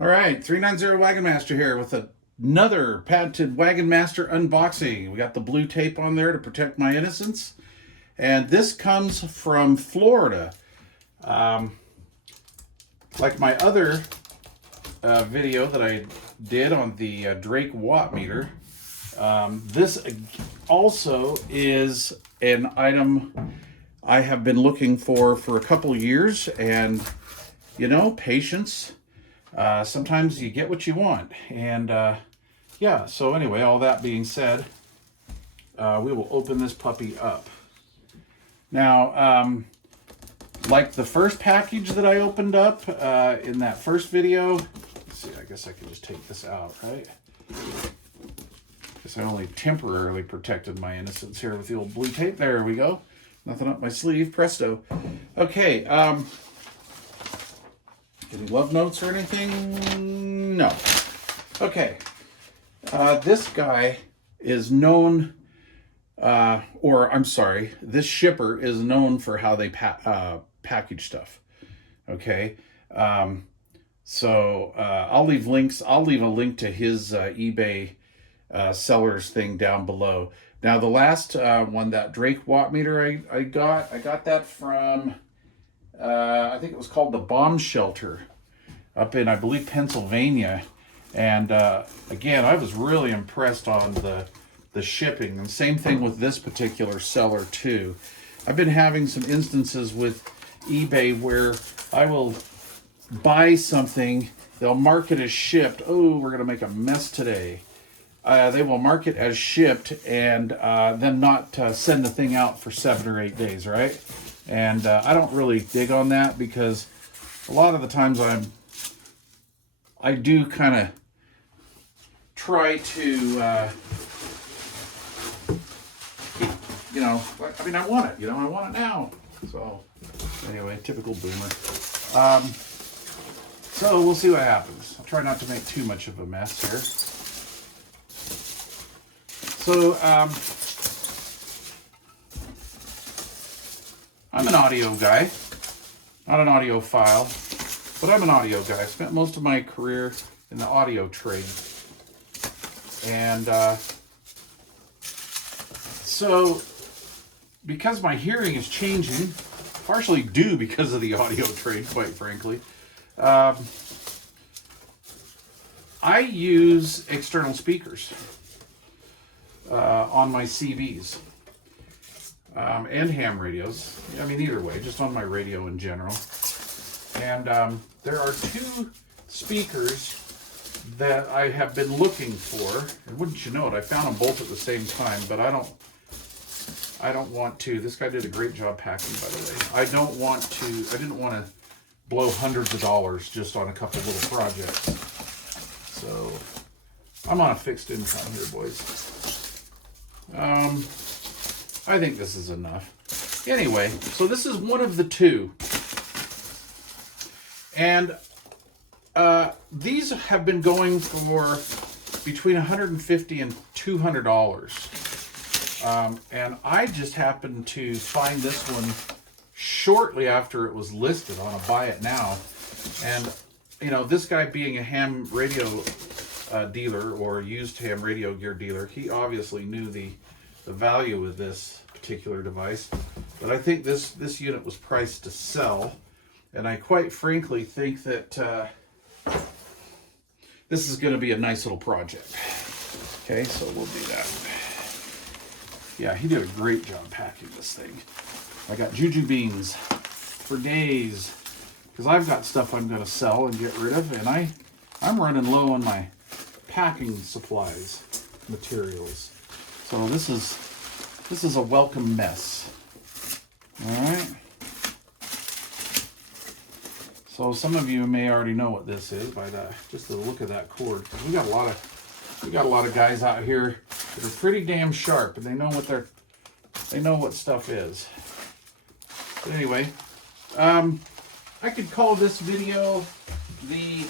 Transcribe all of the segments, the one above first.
All right, 390 Wagon Master here with another patented Wagon Master unboxing. We got the blue tape on there to protect my innocence. And this comes from Florida. Like my other video that I did on the Drake watt meter, this also is an item I have been looking for a couple years, and you know, patience. Sometimes you get what you want, and yeah, so anyway, all that being said, we will open this puppy up. Now, like the first package that I opened up in that first video, let's see, I guess I can just take this out, right? Guess I only temporarily protected my innocence here with the old blue tape. There we go. Nothing up my sleeve, presto. Okay, any love notes or anything? No. Okay. This guy is known, or I'm sorry, this shipper is known for how they package stuff. Okay. So I'll leave links. I'll leave a link to his eBay sellers thing down below. Now the last one, that Drake watt meter I got that from, I think it was called the Bomb Shelter up in, I believe, Pennsylvania. And again, I was really impressed on the shipping. And same thing with this particular seller too. I've been having some instances with eBay where I will buy something, they'll mark it as shipped. Oh, we're gonna make a mess today. They will mark it as shipped and then not send the thing out for 7 or 8 days, right? And I don't really dig on that, because a lot of the times I do kind of try to, you know, I mean, I want it, you know, I want it now. So anyway, typical boomer. So we'll see what happens. I'll try not to make too much of a mess here. So, I'm an audio guy, not an audiophile, but I'm an audio guy. I spent most of my career in the audio trade. And so, because my hearing is changing, partially due because of the audio trade, quite frankly, I use external speakers on my CVs and ham radios. I mean, either way, just on my radio in general. And there are 2 speakers that I have been looking for, and wouldn't you know it, I found them both at the same time, but I don't want to, this guy did a great job packing, by the way. I didn't want to blow hundreds of dollars just on a couple little projects. So I'm on a fixed income here, boys. I think this is enough. Anyway, so this is one of the 2. And these have been going for between $150 and $200. And I just happened to find this one shortly after it was listed on a Buy It Now. And, you know, this guy being a ham radio dealer, or used ham radio gear dealer, he obviously knew the value of this particular device. But I think this unit was priced to sell, and I quite frankly think that this is going to be a nice little project. Okay, so we'll do that. Yeah, he did a great job packing this thing. I got juju beans for days, because I've got stuff I'm going to sell and get rid of, and I'm running low on my packing supplies, materials. So this is a welcome mess. All right. So some of you may already know what this is by just the look of that cord. We got a lot of guys out here that are pretty damn sharp, and they know what stuff is. But anyway, I could call this video the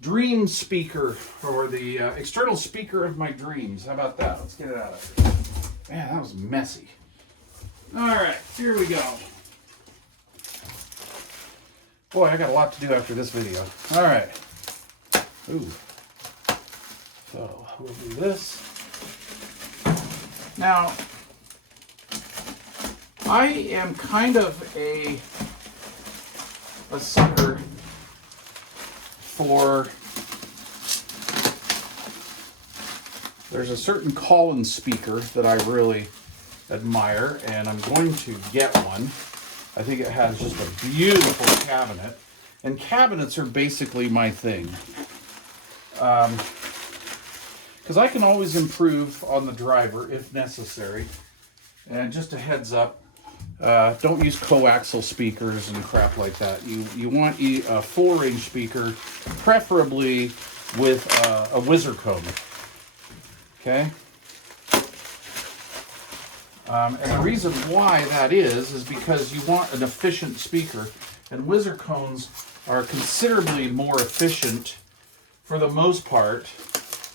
dream speaker, or the external speaker of my dreams. How about that? Let's get it out of here. Man, that was messy. All right, here we go. Boy, I got a lot to do after this video. All right. Ooh. So we'll do this. Now, I am kind of a sucker for, there's a certain Collins speaker that I really admire, and I'm going to get one. I think it has just a beautiful cabinet, and cabinets are basically my thing. Because I can always improve on the driver if necessary. And just a heads up, don't use coaxial speakers and crap like that. You want a 4-range speaker, preferably with a whizzer cone. Okay? And the reason why that is because you want an efficient speaker, and whizzer cones are considerably more efficient for the most part.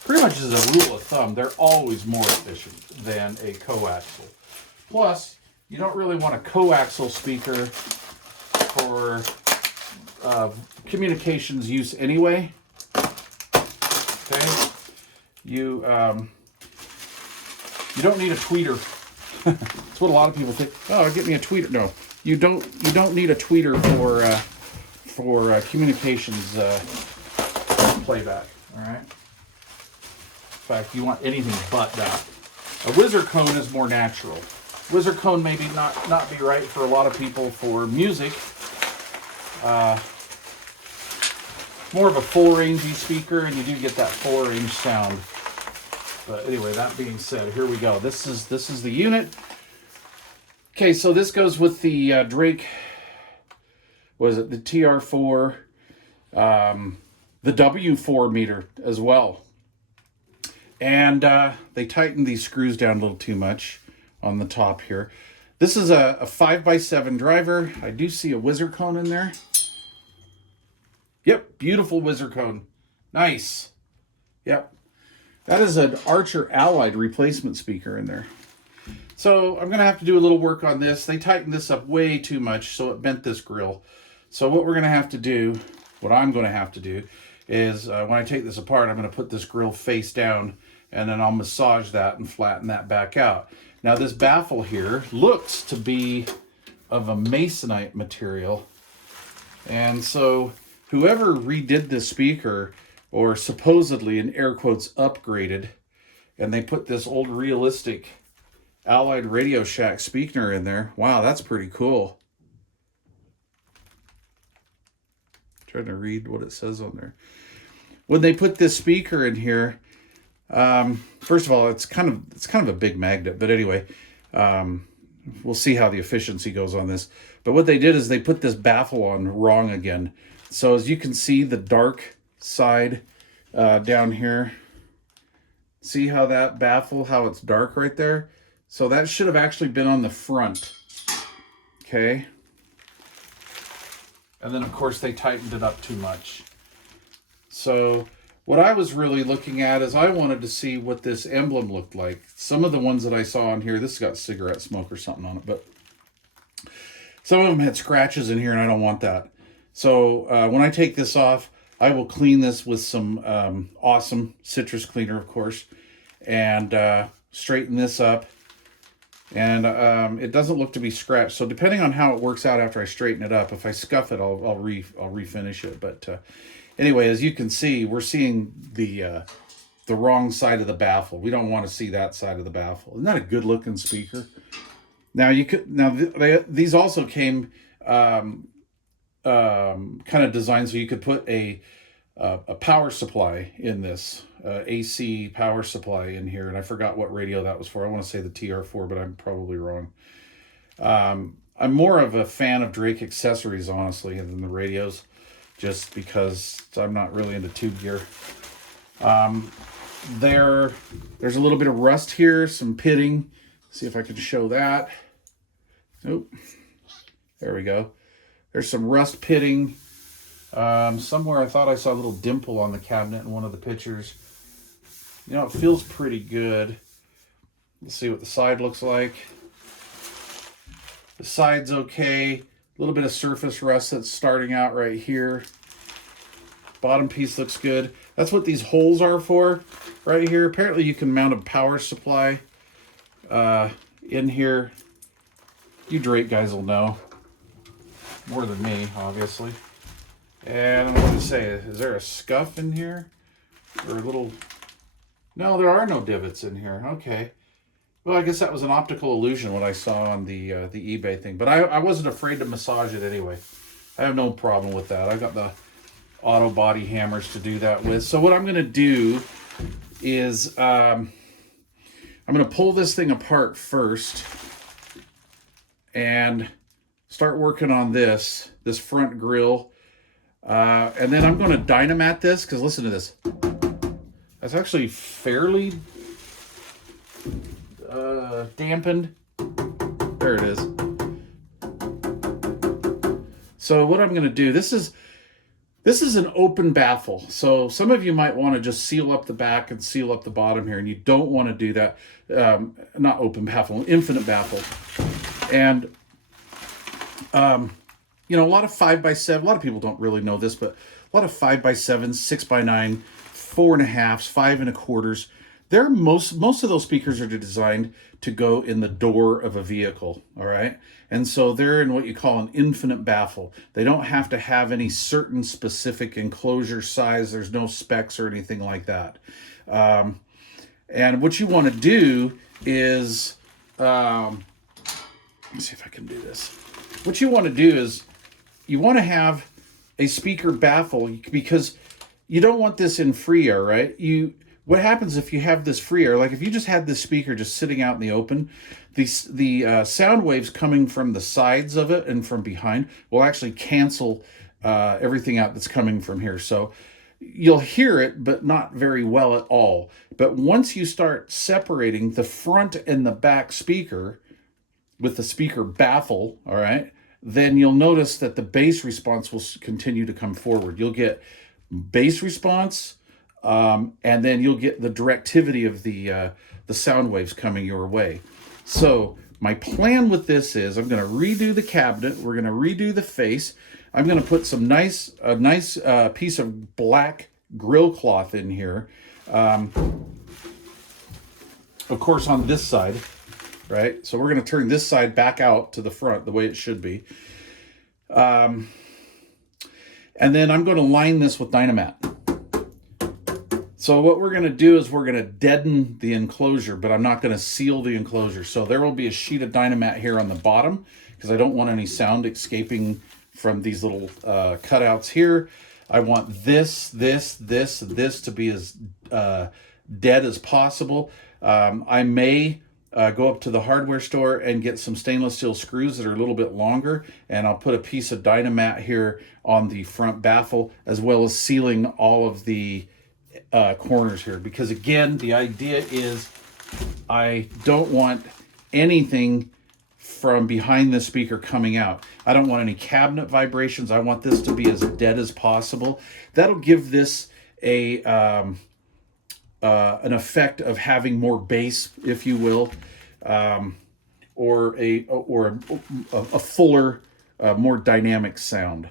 Pretty much as a rule of thumb, they're always more efficient than a coaxial. Plus, you don't really want a coaxial speaker for communications use anyway. Okay? You don't need a tweeter. That's what a lot of people think. Oh, get me a tweeter. No, you don't need a tweeter for communications playback. All right. In fact, you want anything but that. A whizzer cone is more natural. Whizzer cone maybe not be right for a lot of people for music. More of a 4-rangey speaker, and you do get that 4-range sound. But anyway, that being said, here we go. This is the unit. Okay, so this goes with the Drake. Was it the TR4? The W4 meter as well. And they tightened these screws down a little too much on the top here. This is a 5x7 driver. I do see a whizzer cone in there. Yep, beautiful whizzer cone. Nice. Yep. That is an Archer Allied replacement speaker in there. So I'm going to have to do a little work on this. They tightened this up way too much, so it bent this grill. So what we're going to have to do, what I'm going to have to do, is when I take this apart, I'm going to put this grill face down, and then I'll massage that and flatten that back out. Now this baffle here looks to be of a masonite material. And so whoever redid this speaker, or supposedly in air quotes upgraded, and they put this old realistic Allied Radio Shack speaker in there. Wow, that's pretty cool. Trying to read what it says on there. When they put this speaker in here, first of all, it's kind of a big magnet, but anyway, we'll see how the efficiency goes on this. But what they did is they put this baffle on wrong again. So as you can see, the dark side down here, see how that baffle, how it's dark right there? So that should have actually been on the front. Okay. And then of course they tightened it up too much. So what I was really looking at is I wanted to see what this emblem looked like. Some of the ones that I saw on here, this has got cigarette smoke or something on it, but some of them had scratches in here and I don't want that. So when I take this off, I will clean this with some awesome citrus cleaner, of course, and straighten this up. And it doesn't look to be scratched. So depending on how it works out after I straighten it up, if I scuff it, I'll refinish it. But anyway, as you can see, we're seeing the wrong side of the baffle. We don't want to see that side of the baffle. Isn't that a good looking speaker? Now these also came kind of designed so you could put a power supply in this, AC power supply in here, and I forgot what radio that was for. I want to say the TR4, but I'm probably wrong. I'm more of a fan of Drake accessories, honestly, than the radios, just because I'm not really into tube gear. There's a little bit of rust here, some pitting. See if I can show that. Nope. There we go. There's some rust pitting. Somewhere I thought I saw a little dimple on the cabinet in one of the pictures. You know, it feels pretty good. Let's see what the side looks like. The side's okay. A little bit of surface rust that's starting out right here. Bottom piece looks good. That's what these holes are for right here. Apparently you can mount a power supply in here. You Drake guys will know. More than me, obviously. And I'm going to say, is there a scuff in here? Or a little... No, there are no divots in here. Okay. Well, I guess that was an optical illusion what I saw on the eBay thing. But I wasn't afraid to massage it anyway. I have no problem with that. I got the auto body hammers to do that with. So what I'm going to do is I'm going to pull this thing apart first and start working on this front grille. And then I'm going to dynamat this, because listen to this. That's actually fairly dampened. There it is. So what I'm going to do, this is an open baffle. So some of you might want to just seal up the back and seal up the bottom here, and you don't want to do that. Not open baffle, infinite baffle. And you know, a lot of 5x7, a lot of people don't really know this, but a lot of 5x7, 6x9, 4.5s, 5 1/4s. They're most of those speakers are designed to go in the door of a vehicle, all right? And so they're in what you call an infinite baffle. They don't have to have any certain specific enclosure size. There's no specs or anything like that. And what you want to do is, let me see if I can do this. What you want to do is you want to have a speaker baffle, because you don't want this in free air, right? What happens if you have this free air, like if you just had this speaker just sitting out in the open, the sound waves coming from the sides of it and from behind will actually cancel everything out that's coming from here. So you'll hear it, but not very well at all. But once you start separating the front and the back speaker with the speaker baffle, all right, then you'll notice that the bass response will continue to come forward. You'll get bass response, and then you'll get the directivity of the sound waves coming your way. So my plan with this is I'm going to redo the cabinet. We're going to redo the face. I'm going to put a nice piece of black grill cloth in here. Of course, on this side, right? So we're going to turn this side back out to the front the way it should be. And then I'm going to line this with Dynamat. So what we're going to do is we're going to deaden the enclosure, but I'm not going to seal the enclosure. So there will be a sheet of Dynamat here on the bottom, because I don't want any sound escaping from these little cutouts here. I want this to be as dead as possible. I may go up to the hardware store and get some stainless steel screws that are a little bit longer, and I'll put a piece of Dynamat here on the front baffle, as well as sealing all of the corners here, because again, the idea is I don't want anything from behind the speaker coming out. I don't want any cabinet vibrations. I want this to be as dead as possible. That'll give this an effect of having more bass, if you will, or a fuller, more dynamic sound.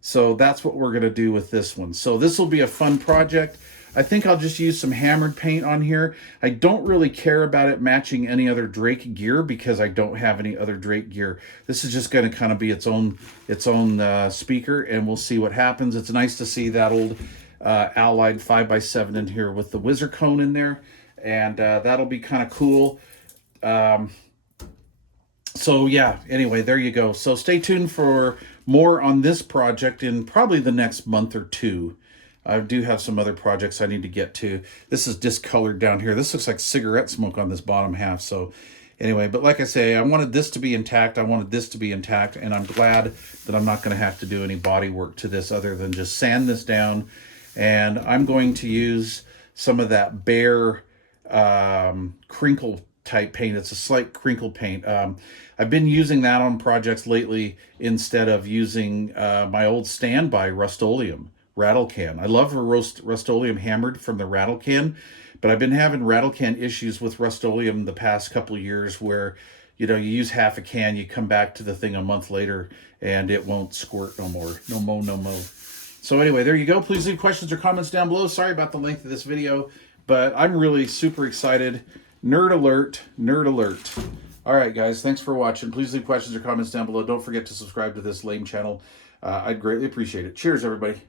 So that's what we're going to do with this one. So this will be a fun project. I think I'll just use some hammered paint on here. I don't really care about it matching any other Drake gear, because I don't have any other Drake gear. This is just going to kind of be its own speaker, and we'll see what happens. It's nice to see that old Allied 5x7 in here with the whizzer cone in there, and that'll be kind of cool. So yeah, anyway, there you go. So stay tuned for more on this project in probably the next month or two. I do have some other projects I need to get to. This is discolored down here. This looks like cigarette smoke on this bottom half. So anyway, but like I say, I wanted this to be intact. I wanted this to be intact, and I'm glad that I'm not going to have to do any body work to this other than just sand this down. And I'm going to use some of that Bear crinkle type paint. It's a slight crinkle paint. I've been using that on projects lately instead of using my old standby Rust-Oleum rattle can. I love a Rust-Oleum hammered from the rattle can, but I've been having rattle can issues with Rust-Oleum the past couple of years where, you know, you use half a can, you come back to the thing a month later, and it won't squirt no more. No mo. So anyway, there you go. Please leave questions or comments down below. Sorry about the length of this video, but I'm really super excited. Nerd alert, nerd alert. All right, guys, thanks for watching. Please leave questions or comments down below. Don't forget to subscribe to this lame channel. I'd greatly appreciate it. Cheers, everybody.